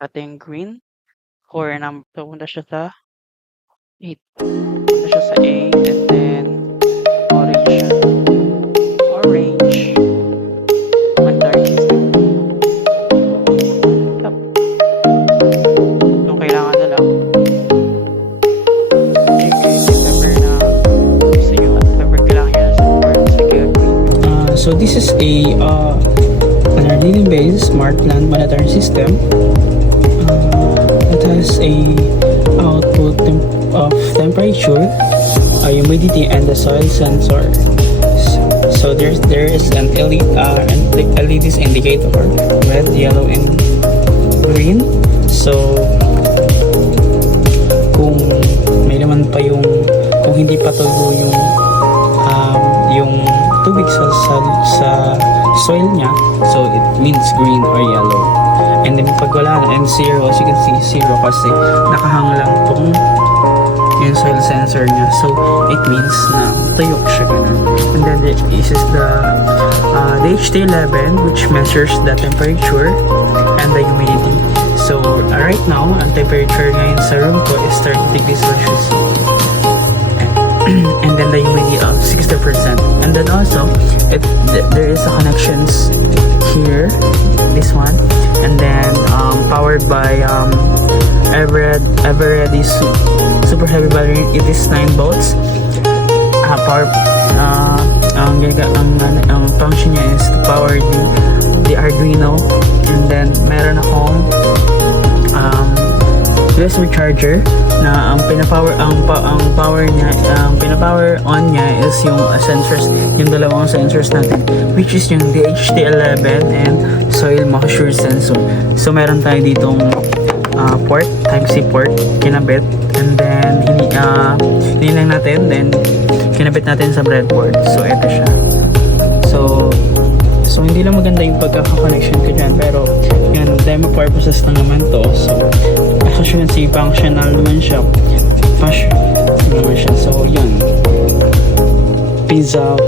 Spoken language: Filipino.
ating green core number. So, punta siya sa 8. Punta siya sa 8 and then orange. Orange. One dark is top. So, kailangan na lang. So this is a an Arduino-based smart plant monitoring system. It has a output of temperature, humidity, and the soil sensor. So there is an LEDs indicator, red, yellow, and green. So kung may naman pa kung hindi pa tulo yung tubig sa soil niya, so it means green or yellow. And then pag wala na and zero, as you can see zero kasi nakahang lang tong yung soil sensor niya, so it means na tuyok siya ganun. And then this is the HT11, which measures the temperature and the humidity. So right now ang temperature ngayon sa room ko is 30 degrees Celsius. And then the humidity of 60%. And then also there is a connections here, this one, and then powered by Everready super heavy battery. It is 9 volts. Power ang function niya is to power the Arduino. And then meron akong USB charger na ang power niya, pinapower on niya is yung sensors, yung dalawang sensors natin, which is yung DHT11 and soil moisture sensor. So meron tayo ditong port, Type-C port, kinabit, and then hininang natin, then kinabit natin sa breadboard. So eto siya. So hindi lang maganda yung pagkaka-connection ko dyan, pero yan, demo purposes na naman to. So efficiency, functional naman siya. So yun. Peace out.